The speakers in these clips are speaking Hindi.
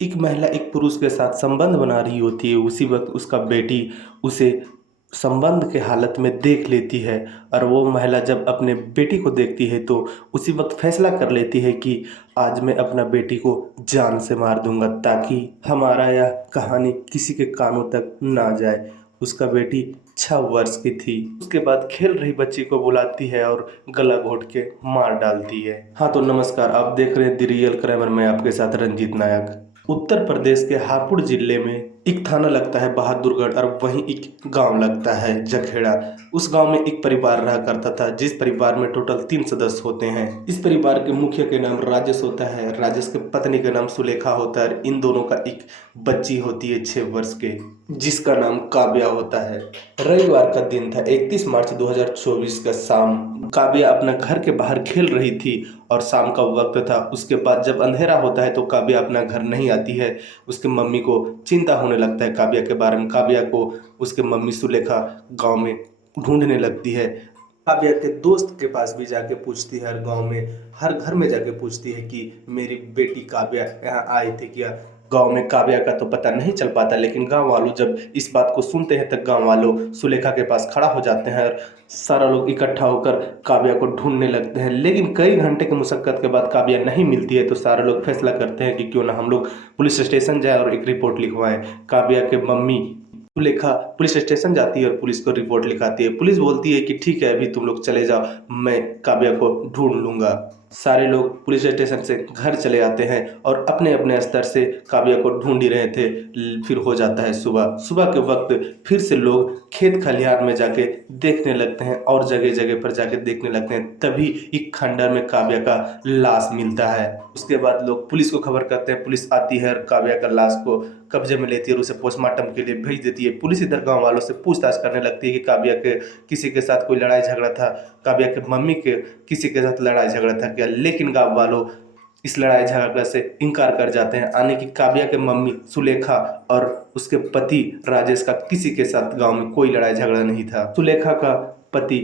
एक महिला एक पुरुष के साथ संबंध बना रही होती है, उसी वक्त उसका बेटी उसे संबंध के हालत में देख लेती है। और वो महिला जब अपने बेटी को देखती है तो उसी वक्त फैसला कर लेती है कि आज मैं अपना बेटी को जान से मार दूंगा, ताकि हमारा यह कहानी किसी के कानों तक ना जाए। उसका बेटी 6 वर्ष की थी। उसके बाद खेल रही बच्ची को बुलाती है और गला घोट के मार डालती है। हाँ तो नमस्कार, आप देख रहे हैं द रियल क्राइम और मैं आपके साथ रंजीत नायक। उत्तर प्रदेश के हापुड़ जिले में एक थाना लगता है बहादुरगढ़, और वहीं एक गांव लगता है जखेड़ा। उस गांव में एक परिवार रहा करता था, जिस परिवार में टोटल 3 सदस्य होते हैं। इस परिवार के मुखिया के नाम राजेश होता है, राजेश के पत्नी का नाम सुलेखा होता है। इन दोनों का एक बच्ची होती है 6 वर्ष के, जिसका नाम काव्या होता है। रविवार का दिन था, 31 मार्च 2024 का शाम। काव्या अपना घर के बाहर खेल रही थी और शाम का वक्त था। उसके बाद जब अंधेरा होता है तो काव्या अपना घर नहीं आती है। उसके मम्मी को चिंता होने लगता है काव्या के बारे में। काव्या को उसके मम्मी सुलेखा गांव में ढूंढने लगती है। काव्या के दोस्त के पास भी जाके पूछती है, हर गांव में हर घर में जाके पूछती है कि मेरी बेटी काव्या यहाँ आई थी क्या। गांव में काव्या का तो पता नहीं चल पाता, लेकिन गांव वालों जब इस बात को सुनते हैं तब गांव वालों सुलेखा के पास खड़ा हो जाते हैं और सारा लोग इकट्ठा होकर काव्या को ढूंढने लगते हैं। लेकिन कई घंटे की मुशक्कत के बाद काव्या नहीं मिलती है, तो सारे लोग फैसला करते हैं कि क्यों ना हम लोग पुलिस स्टेशन जाए और एक रिपोर्ट लिखवाएं। काव्या के मम्मी सुलेखा पुलिस स्टेशन जाती है और पुलिस को रिपोर्ट लिखाती है। पुलिस बोलती है कि ठीक है, अभी तुम लोग चले जाओ, मैं काव्या को ढूंढ लूंगा। सारे लोग पुलिस स्टेशन से घर चले आते हैं और अपने अपने स्तर से काव्या को ढूंढ ही रहे थे। फिर हो जाता है सुबह। सुबह के वक्त फिर से लोग खेत खलिहान में जाके देखने लगते हैं और जगह जगह पर जाके देखने लगते हैं। तभी एक खंडर में काव्या का लाश मिलता है। उसके बाद लोग पुलिस को खबर करते हैं। पुलिस आती है और काव्या का लाश को कब्जे में लेती है और उसे पोस्टमार्टम के लिए भेज देती है। पुलिस इधर गांव वालों से पूछताछ करने लगती है कि काव्या के किसी के साथ कोई लड़ाई झगड़ा था, काव्या के मम्मी के किसी के साथ लड़ाई झगड़ा था क्या। लेकिन गांव वालों इस लड़ाई झगड़े से इनकार कर जाते हैं। आने की काव्या के मम्मी सुलेखा और उसके पति राजेश का किसी के साथ गांव में कोई लड़ाई झगड़ा नहीं था। सुलेखा का पति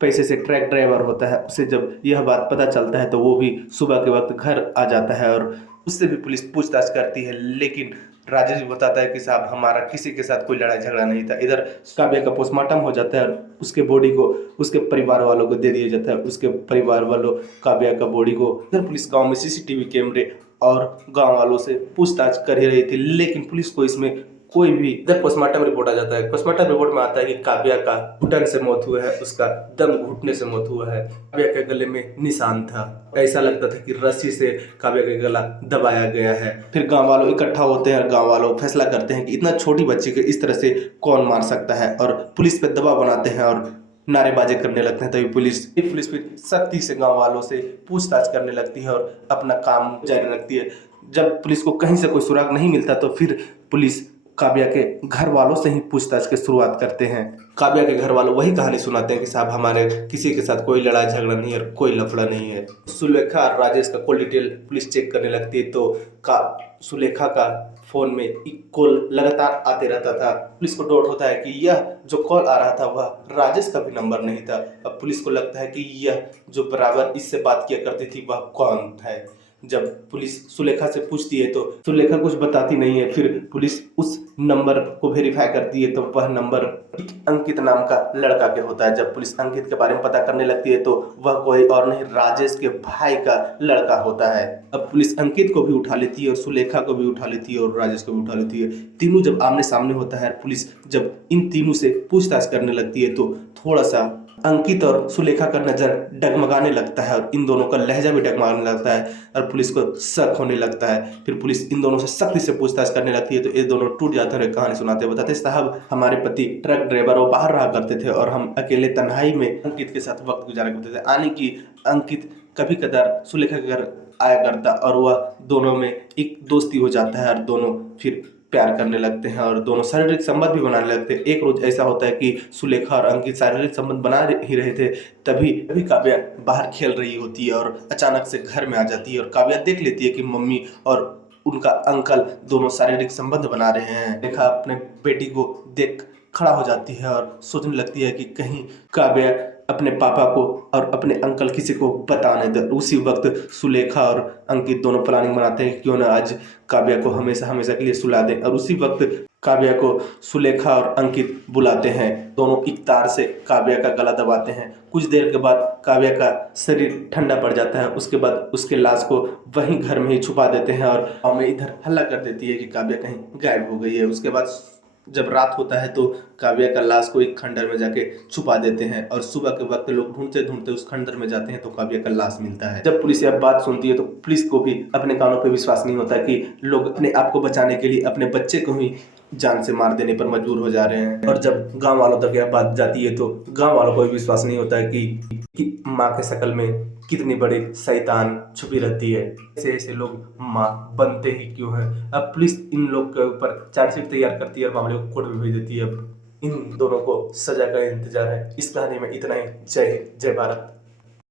पैसे से ट्रक ड्राइवर होता है। उसे जब यह बात पता चलता है तो वो भी सुबह के वक्त घर आ जाता है और उससे भी पुलिस पूछताछ करती है। लेकिन राजेश भी बताता है कि साहब, हमारा किसी के साथ कोई लड़ाई झगड़ा नहीं था। इधर काव्या का पोस्टमार्टम हो जाता है और उसके बॉडी को उसके परिवार वालों को दे दिया जाता है। उसके परिवार वालों काव्या का बॉडी को इधर पुलिस गांव में सीसीटीवी कैमरे और गांव वालों से पूछताछ कर ही रही थी, लेकिन पुलिस को इसमें कोई भी इधर पोस्टमार्टम रिपोर्ट आ जाता है। पोस्टमार्टम रिपोर्ट में आता है कि काव्या का घुटन से मौत हुआ है, उसका दम घुटने से मौत हुआ है। काव्या के गले में निशान था, ऐसा लगता था कि रस्सी से काव्या का गला दबाया गया है। फिर गांव वालों इकट्ठा होते हैं और गांव वालों फैसला करते हैं कि इतना छोटी बच्ची को इस तरह से कौन मार सकता है, और पुलिस पे दबाव बनाते हैं और नारेबाजी करने लगते हैं। तभी पुलिस फिर सख्ती से गांव वालों से पूछताछ करने लगती है और अपना काम जारी रखती है। जब पुलिस को कहीं से कोई सुराग नहीं मिलता तो फिर पुलिस काव्या के घर वालों से ही पूछताछ की शुरुआत करते हैं। काव्या के घर वालों वही कहानी सुनाते हैं कि साहब, हमारे किसी के साथ कोई लड़ाई झगड़ा नहीं है और कोई लफड़ा नहीं है। सुलेखा और राजेश का कॉल डिटेल पुलिस चेक करने लगती है तो सुलेखा का फोन में एक कॉल लगातार आते रहता था। पुलिस को डाउट होता है कि यह जो कॉल आ रहा था वह राजेश का भी नंबर नहीं था। अब पुलिस को लगता है कि यह जो बराबर इससे बात किया करती थी वह कौन है। जब पुलिस सुलेखा से पूछती है तो सुलेखा कुछ बताती नहीं है। फिर पुलिस उस नंबर को वेरीफाई करती है तो वह नंबर अंकित नाम का लड़का के होता है। जब पुलिस अंकित के बारे में पता करने लगती है तो वह कोई और नहीं, राजेश के भाई का लड़का होता है। अब पुलिस अंकित को भी उठा लेती है और सुलेखा को भी उठा लेती है और राजेश को भी उठा लेती है। तीनों जब आमने सामने होता है, पुलिस जब इन तीनों से पूछताछ करने लगती है तो थोड़ा सा अंकित और सुलेखा का नजर डगमगाने लगता है और इन दोनों का लहजा भी डगमगाने लगता है और पुलिस को शक होने लगता है। फिर पुलिस इन दोनों से सख्ती से पूछताछ करने लगती है तो ये दोनों टूट जाते हैं, कहानी सुनाते हैं। बताते साहब, हमारे पति ट्रक ड्राइवर वो बाहर रहा करते थे और हम अकेले तन्हाई में अंकित के साथ वक्त गुजारा करते थे। आने की अंकित कभी कदार सुलेखा के घर आया करता और वह दोनों में एक दोस्ती हो जाता है और दोनों फिर प्यार करने लगते हैं और दोनों शारीरिक संबंध भी बनाने लगते हैं। एक रोज ऐसा होता है कि सुलेखा और अंकित शारीरिक संबंध बना ही रहे थे, तभी तभी काव्या बाहर खेल रही होती है और अचानक से घर में आ जाती है और काव्या देख लेती है कि मम्मी और उनका अंकल दोनों शारीरिक संबंध बना रहे हैं। देखा अपने बेटी को देख खड़ा हो जाती है और सोचने लगती है कि कहीं काव्या अपने पापा को और अपने अंकल किसी को बता नहीं दे। उसी वक्त सुलेखा और अंकित दोनों प्लानिंग बनाते हैं कि क्यों ना आज काव्या को हमेशा हमेशा के लिए सुला दें, और उसी वक्त काव्या को सुलेखा और अंकित बुलाते हैं। दोनों एक तार से काव्या का गला दबाते हैं। कुछ देर के बाद काव्या का शरीर ठंडा पड़ जाता है। उसके बाद उसके लाश को वहीं घर में ही छुपा देते हैं और गाँव में इधर हल्ला कर देती है कि काव्या कहीं गायब हो गई है। उसके बाद जब रात होता है तो काव्या का लाश को एक खंडर में जाके छुपा देते हैं, और सुबह के वक्त लोग ढूंढते ढूंढते उस खंडर में जाते हैं तो काव्या का लाश मिलता है। जब पुलिस यह बात सुनती है तो पुलिस को भी अपने कानों पे विश्वास नहीं होता कि लोग अपने आप को बचाने के लिए अपने बच्चे को ही जान से मार देने पर मजबूर हो जा रहे हैं। और जब गांव वालों तक यह बात जाती है तो गांव वालों को भी विश्वास नहीं होता है कि माँ के शक्ल में कितनी बड़ी शैतान छुपी रहती है। ऐसे ऐसे लोग माँ बनते ही क्यों हैं। अब पुलिस इन लोग के ऊपर चार्जशीट तैयार करती है और मामले को कोर्ट में भेज देती है। अब इन दोनों को सजा का इंतजार है। इस कहानी में इतना ही। जय हिंद, जय भारत।